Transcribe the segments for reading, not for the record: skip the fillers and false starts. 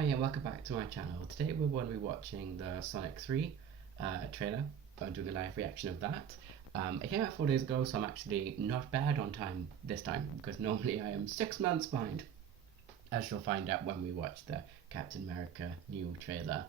Hi and welcome back to my channel. Today we're going to be watching the Sonic 3 trailer. I'm doing a live reaction of that. It came out 4 days ago, so I'm actually not bad on time this time, because normally I am 6 months behind. As you'll find out when we watch the Captain America new trailer.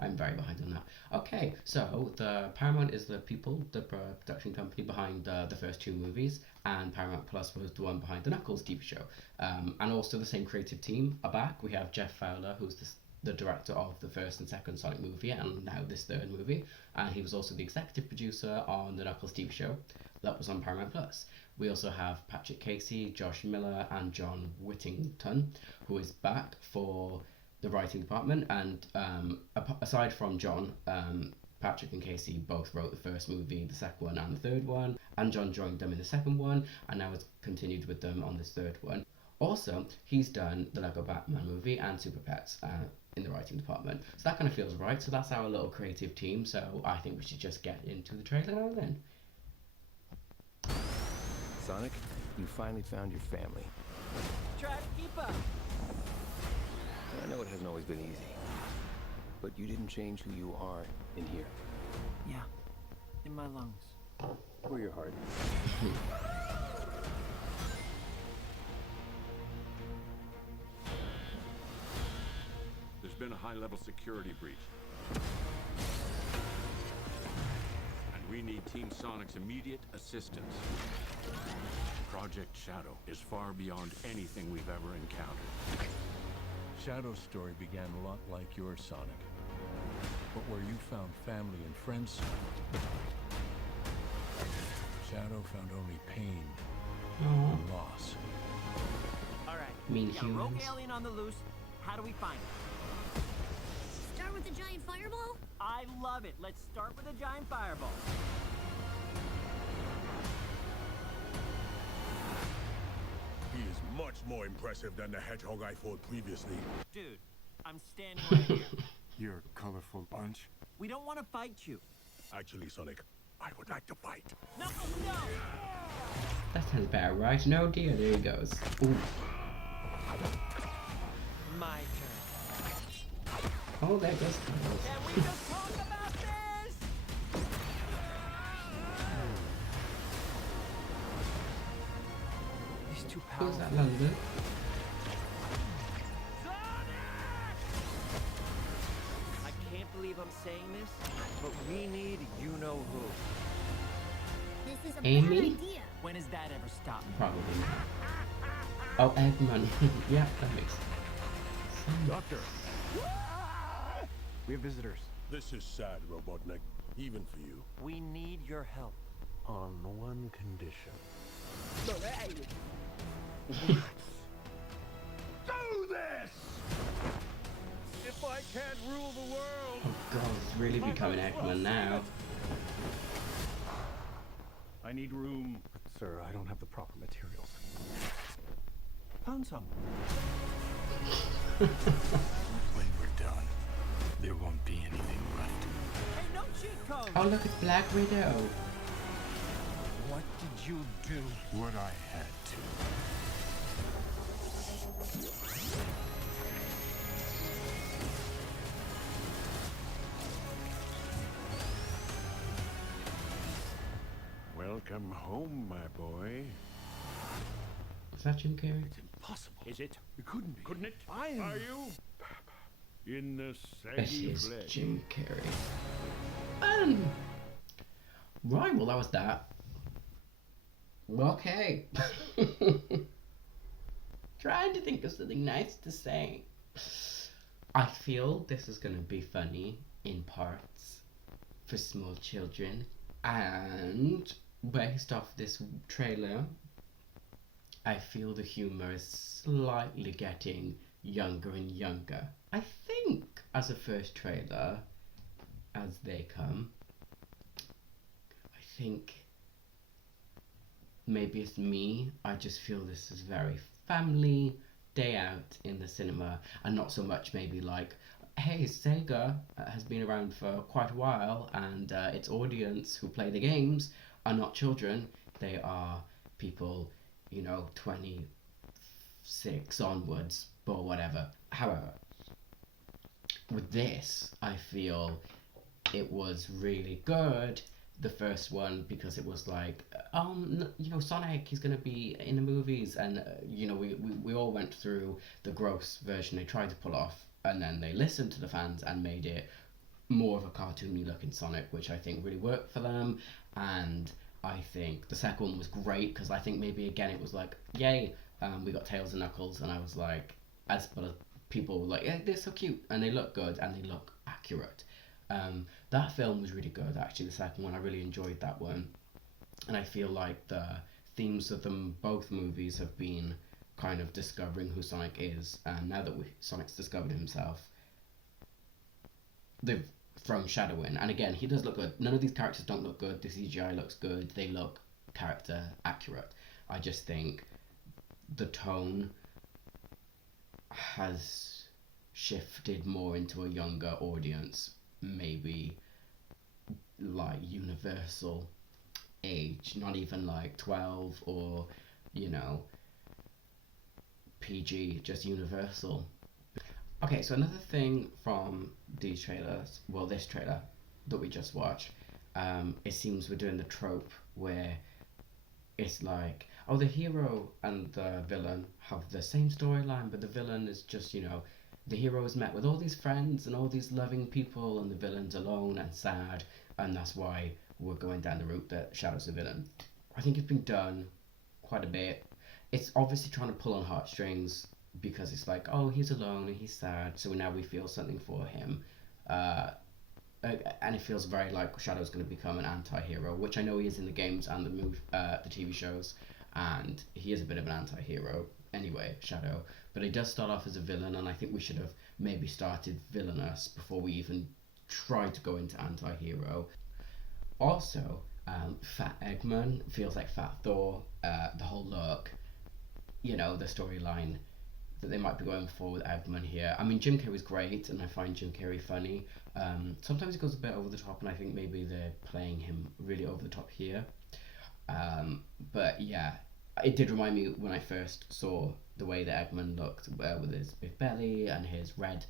I'm very behind on that. Okay, so the Paramount is the production company behind the first two movies, and Paramount Plus was the one behind the Knuckles TV show. And also the same creative team are back. We have Jeff Fowler, who's the director of the first and second Sonic movie, and now this third movie. And he was also the executive producer on the Knuckles TV show that was on Paramount Plus. We also have Patrick Casey, Josh Miller, and John Whittington, who is back for the writing department. And aside from John, Patrick and Casey both wrote the first movie, the second one, and the third one. And John joined them in the second one, and now has continued with them on this third one. Also, he's done the Lego Batman movie and Super Pets in the writing department. So that kind of feels right. So that's our little creative team. So I think we should just get into the trailer now then. Sonic, you finally found your family. Try to keep up. I know it hasn't always been easy, but you didn't change who you are in here. Yeah, in my lungs. Or your heart. There's been a high-level security breach. And we need Team Sonic's immediate assistance. Project Shadow is far beyond anything we've ever encountered. Shadow's story began a lot like yours, Sonic. But where you found family and friends, Shadow found only pain and loss. All right. Mean we got a rogue humans. alien on the loose. How do we find it? Start with the giant fireball? I love it. Let's start with a giant fireball. He is much more impressive than the hedgehog I fought previously. Dude, I'm standing right here. You're a colorful bunch. We don't want to fight you. Actually, Sonic, I would like to fight. No, no! That sounds better, right? No dear, there he goes. Ooh. My turn. Oh, there goes Knuckles. Can we just talk about this? He's too Who's powerful. that, London? I can't believe I'm saying this, but we need you-know-who. This is a Amy? bad idea. When has that ever stopped me? Probably not. Oh, Eggman. Yeah, that makes sense. Doctor, We have visitors. this is sad, Robotnik, even for you. We need your help. On one condition. Do this! If I can't rule the world, Oh god, it's really becoming Eggman now. I need room. Sir, I don't have the proper materials. Found some. When we're done, there won't be anything left. Hey, no cheat code! Oh look, it's Black Widow. What did you do? What I had to. Welcome home, my boy. Is that Jim Carrey? Impossible. Is it? It couldn't be. Couldn't it? Are you? In the This saggy is flesh. Jim Carrey. Right, well that was that. Okay. Trying to think of something nice to say. I feel this is gonna be funny in parts for small children, and based off this trailer, I feel the humor is slightly getting younger and younger. I think as a first trailer, as they come, I think maybe it's me, I just feel this is very family, day out in the cinema, and not so much maybe like, hey, Sega has been around for quite a while, and its audience who play the games are not children, they are people, you know, 26 onwards, or whatever. However, this, I feel it was really good. The first one, because it was like, Sonic, he's gonna be in the movies, and we all went through the gross version they tried to pull off, and then they listened to the fans and made it more of a cartoony looking Sonic, which I think really worked for them. And I think the second one was great, because I think maybe again it was like, yay, we got Tails and Knuckles, and I was like, as people were like, yeah, they're so cute and they look good and they look accurate. That film was really good, actually. The second one, I really enjoyed that one, and I feel like the themes of them both movies have been kind of discovering who Sonic is, and now that Sonic's discovered himself, they've thrown Shadow in, and again, he does look good. None of these characters don't look good. The CGI looks good. They look character accurate. I just think the tone has shifted more into a younger audience, maybe like universal age, not even like 12 or PG, just universal. Okay, so another thing from these trailers, well, this trailer that we just watched, it seems we're doing the trope where it's like, oh, the hero and the villain have the same storyline, but the villain is just, the hero is met with all these friends and all these loving people, and the villain's alone and sad, and that's why we're going down the route that Shadow's the villain. I think it's been done quite a bit. It's obviously trying to pull on heartstrings, because it's like, oh, he's alone and he's sad, so now we feel something for him. And it feels very like Shadow's going to become an anti-hero, which I know he is in the games and the TV shows, and he is a bit of an anti-hero anyway, Shadow. But he does start off as a villain, and I think we should have maybe started villainous before we even tried to go into anti-hero. Also, Fat Eggman feels like Fat Thor. The whole look, the storyline that they might be going for with Eggman here. I mean, Jim Carrey's great, and I find Jim Carrey funny. Sometimes it goes a bit over the top, and I think maybe they're playing him really over the top here. But yeah, it did remind me when I first saw the way that Eggman looked, with his big belly and his red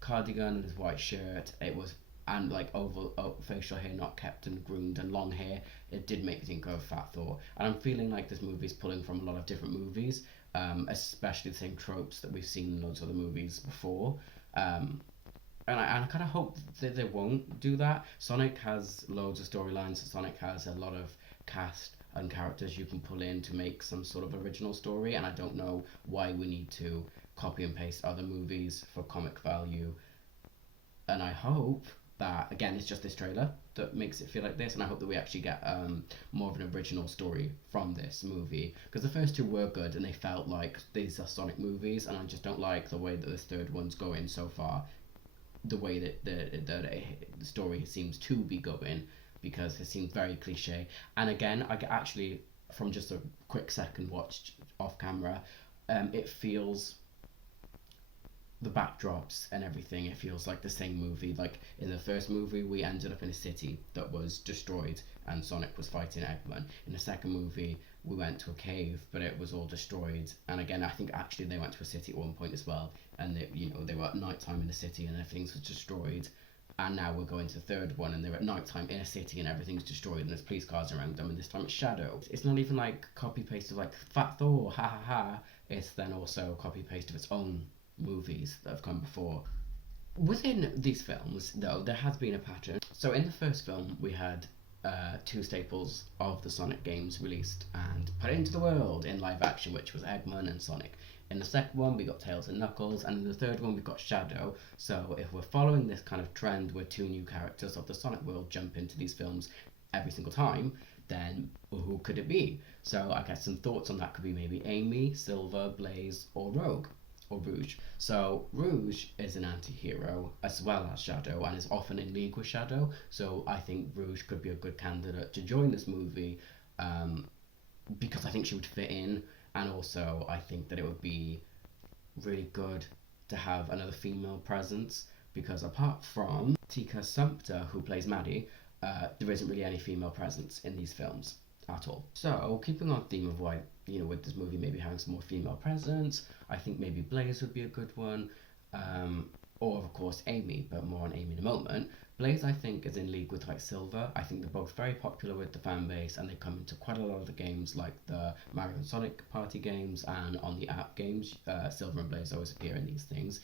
cardigan and his white shirt. It was, and like oval facial hair not kept and groomed and long hair. It did make me think of Fat Thor, and I'm feeling like this movie is pulling from a lot of different movies, especially the same tropes that we've seen in loads of other movies before. And I kind of hope that they won't do that. Sonic has loads of storylines. Sonic has a lot of cast and characters you can pull in to make some sort of original story, and I don't know why we need to copy and paste other movies for comic value. And I hope that, again, it's just this trailer that makes it feel like this, and I hope that we actually get more of an original story from this movie, because the first two were good and they felt like these are Sonic movies, and I just don't like the way that this third one's going so far, the way that the story seems to be going, because it seems very cliche. And again, I actually, from just a quick second watched off camera, it feels, the backdrops and everything, it feels like the same movie. Like in the first movie, we ended up in a city that was destroyed and Sonic was fighting Eggman. In the second movie, we went to a cave, but it was all destroyed. And again, I think actually they went to a city at one point as well, and they were at night time in the city and everything was destroyed. And now we're going to the third one, and they're at night time in a city and everything's destroyed, and there's police cars around them, and this time it's Shadow. It's not even like copy paste of like Fat Thor, ha ha ha. It's then also copy paste of its own movies that have come before. Within these films, though, there has been a pattern. So in the first film, we had two staples of the Sonic games released and put into the world in live action, which was Eggman and Sonic. In the second one, we got Tails and Knuckles, and in the third one, we got Shadow. So if we're following this kind of trend where two new characters of the Sonic world jump into these films every single time, then who could it be? So I guess some thoughts on that could be maybe Amy, Silver, Blaze, or Rogue. Or Rouge. So Rouge is an anti-hero as well as Shadow, and is often in league with Shadow, so I think Rouge could be a good candidate to join this movie, because I think she would fit in, and also I think that it would be really good to have another female presence, because apart from Tika Sumpter, who plays Maddie, there isn't really any female presence in these films at all. So keeping on theme of why, with this movie maybe having some more female presence, I think maybe Blaze would be a good one, or of course Amy, but more on Amy in a moment. Blaze, I think, is in league with like Silver. I think they're both very popular with the fan base, and they come into quite a lot of the games, like the Mario and Sonic party games, and on the app games. Silver and Blaze always appear in these things.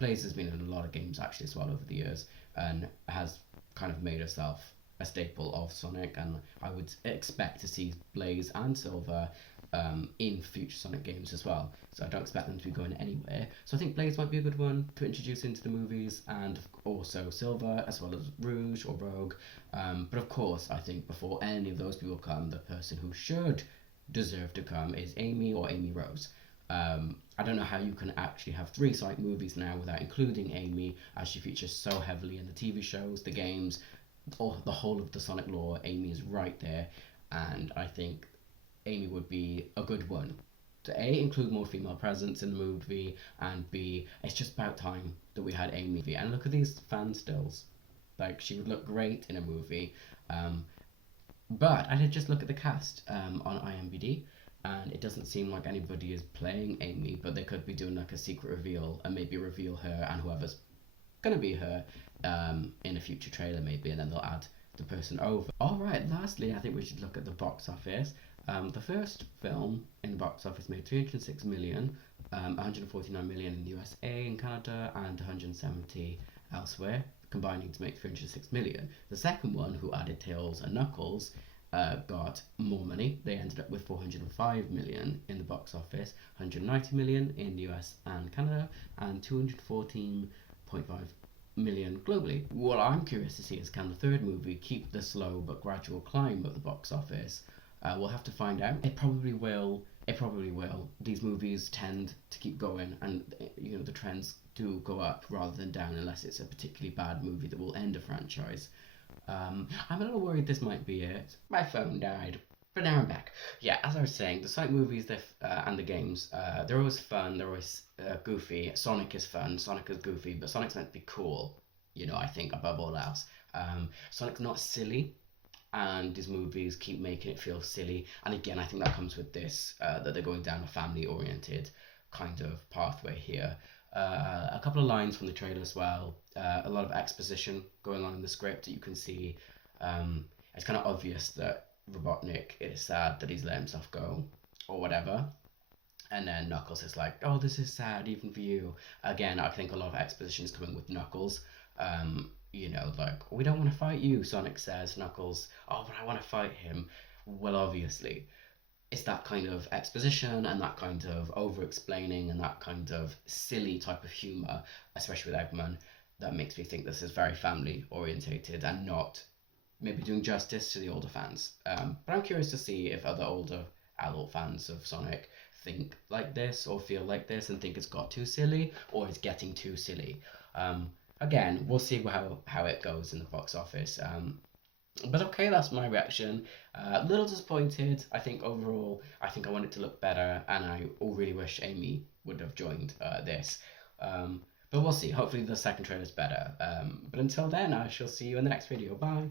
Blaze has been in a lot of games actually as well over the years, and has kind of made herself a staple of Sonic, and I would expect to see Blaze and Silver in future Sonic games as well. So I don't expect them to be going anywhere. So I think Blaze might be a good one to introduce into the movies, and also Silver, as well as Rouge or Rogue. But of course, I think before any of those people come, the person who should deserve to come is Amy or Amy Rose. I don't know how you can actually have 3 Sonic movies now without including Amy, as she features so heavily in the TV shows, the games, or the whole of the Sonic lore. Amy is right there, and I think Amy would be a good one to A, include more female presence in the movie, and B, it's just about time that we had Amy. And look at these fan stills. Like, she would look great in a movie. But I did just look at the cast on IMDb, and it doesn't seem like anybody is playing Amy, but they could be doing like a secret reveal and maybe reveal her and whoever's gonna be her in a future trailer maybe, and then they'll add the person over. Alright, lastly, I think we should look at the box office. The first film in the box office made 306 million, 149 million in the USA and Canada, and 170 elsewhere, combining to make 306 million. The second one, who added Tails and Knuckles, got more money. They ended up with 405 million in the box office, 190 million in the US and Canada, and 214.5 million globally. What I'm curious to see is, can the third movie keep the slow but gradual climb of the box office? We'll have to find out. It probably will. It probably will. These movies tend to keep going, and you know, the trends do go up rather than down, unless it's a particularly bad movie that will end a franchise. I'm a little worried this might be it. My phone died, but now I'm back. Yeah, as I was saying, the Sonic movies and the games, they're always fun, they're always goofy. Sonic is fun, Sonic is goofy, but Sonic's meant to be cool, you know, I think, above all else. Sonic's not silly, and these movies keep making it feel silly. And again, I think that comes with this, that they're going down a family-oriented kind of pathway here. A couple of lines from the trailer as well. A lot of exposition going on in the script that you can see. It's kind of obvious that Robotnik is sad that he's let himself go, or whatever. And then Knuckles is like, oh, this is sad, even for you. Again, I think a lot of exposition is coming with Knuckles. You know, like, we don't want to fight you, Sonic says. Knuckles, oh, but I want to fight him. Well, obviously, it's that kind of exposition and that kind of over-explaining and that kind of silly type of humour, especially with Eggman, that makes me think this is very family-orientated and not maybe doing justice to the older fans. But I'm curious to see if other older adult fans of Sonic think like this or feel like this and think it's got too silly or it's getting too silly. Again, we'll see how it goes in the box office. But okay, that's my reaction. A little disappointed. I think overall, I think I want it to look better, and I really wish Amy would have joined this. But we'll see. Hopefully the second trailer is better. But until then, I shall see you in the next video. Bye.